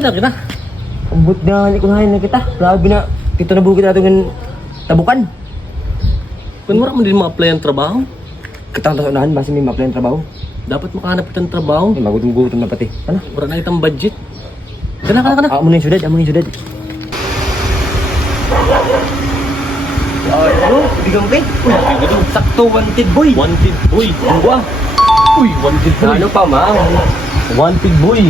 na kita. Ambot na ni kunahin na kita. Grabe na. Kita na bukit natin ng tabukan. Kung wala mo din ma-apply ang trabaho, Kitang tasunahan base may ma-apply ang trabaho. dapat makahanap kita ng trabaho. Ay, magutom-gutom na pati. Ano? Wala na itang budget. Kana. Amo na yung syudad, amo na yung syudad. Ano? Bigang pe? Sakto, wanted boy. Wanted boy. Buwa. Uy, wanted boy. Ano pa, ma? Wanted boy.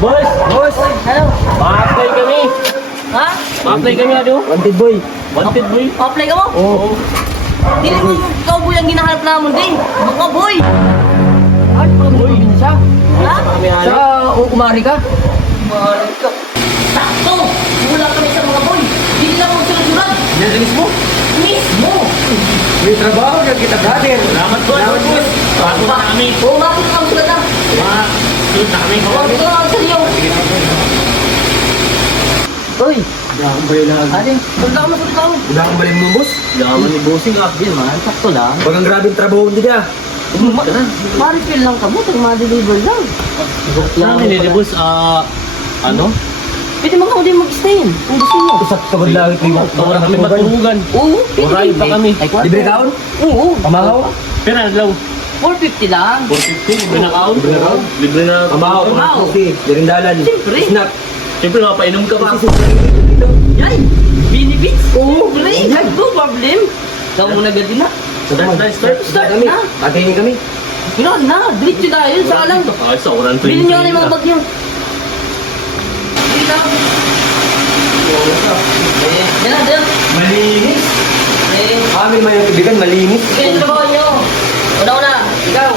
Boss! Boss! Ano? Ma-apply kami. Ha? Ma-apply kami, ano? Wanted boy. Wanted boy. Pa-apply ka mo? Oo. Dili mo cowboy ang ginahanap namin din. Mga boy! Ano pa boy? Siya? Ha? Kami, ano? Sa umari ka? Mahalap ka. Sakto! Wala kami sa mga boy. Dili lang mo sunod-sunod. Yan sa mismo? Mismo! May trabaho na kita, brother. Salamat po. boss. Bago na kami. Oo, bakit kang sunod na? Sulit na kami. Oo, ito ang sa iyo. Uy! Dahang ba yun lang? Alin? Sunod ako, sunod ako. Dahang ba rin mo, boss? Yaman ni bossing up din, man. Sakto lang. Bagang grabing trabaho hindi ka. Ma-refill lang ka mo, tag ma-deliver lang. Sa akin, eh, boss, ano? Pwede mo ka din mag-stay kung gusto mo. Sa tawad langit mo. Tawara kami matuhugan. Oo, Wala pa kami. Libre kaon? Oo, Pamahaw? Pero ano, 450 lang. 450, libre na kaon. Libre na kaon? Libre na. Pamahaw. Pamahaw. Okay. Dirindalan. Siyempre. Snack. Siyempre, mapainom ka pa. Yan! Binibit! Oo. Great! No problem! Ikaw muna gadi na. Start. Start kami. na. Patayin kami. Ganoon na! Diretso tayo sa alam. Ay, sa oran. Bilhin nyo na yung mga bag nyo. Bilhin na. Yan na, dyan. Malinis. Eh, Amin man yung tubigan, malinis. sige, trabaho nyo. Una-una, ikaw.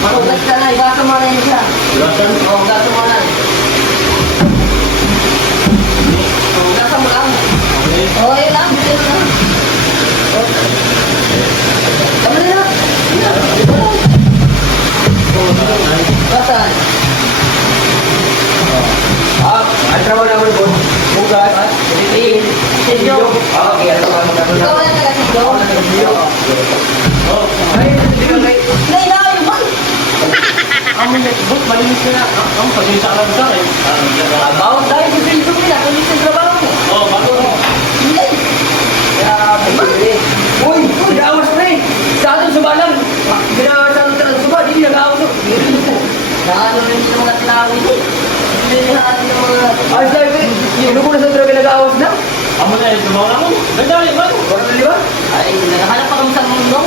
Marugat ka na, igasa mo na yun siya. Gasan. Oo, gasa mo na. Oo, gasa mo lang. Oo, yun lang. Bilhin mo lang. Tama na lang. Gasan. Ang trabaho naman po. Bukas. Bilhin. Silyo. Okay, ano ba? Ikaw wala taga silyo. Ay, hindi ka kay... Nay, yung bang? Ang boss, malinis ka na. Ang pasensya ka lang sa akin. Bawat tayo sa silyo nila. Kung gusto yung trabaho mo. Oh, bago mo. Hindi. Uy! Nag-awas na eh! Sa atin, subalang! Ginagawa sa suba, hindi nag-awas na. Naano rin sa mga tinawi ko. Hindi na natin yung mga... Ay, sabi, ano ko na sa droga nag-awas na? Amo na yun, tumawa mo. Nagdali ba? Wala na liba? Ay, nakahanap pa kami sa mundo.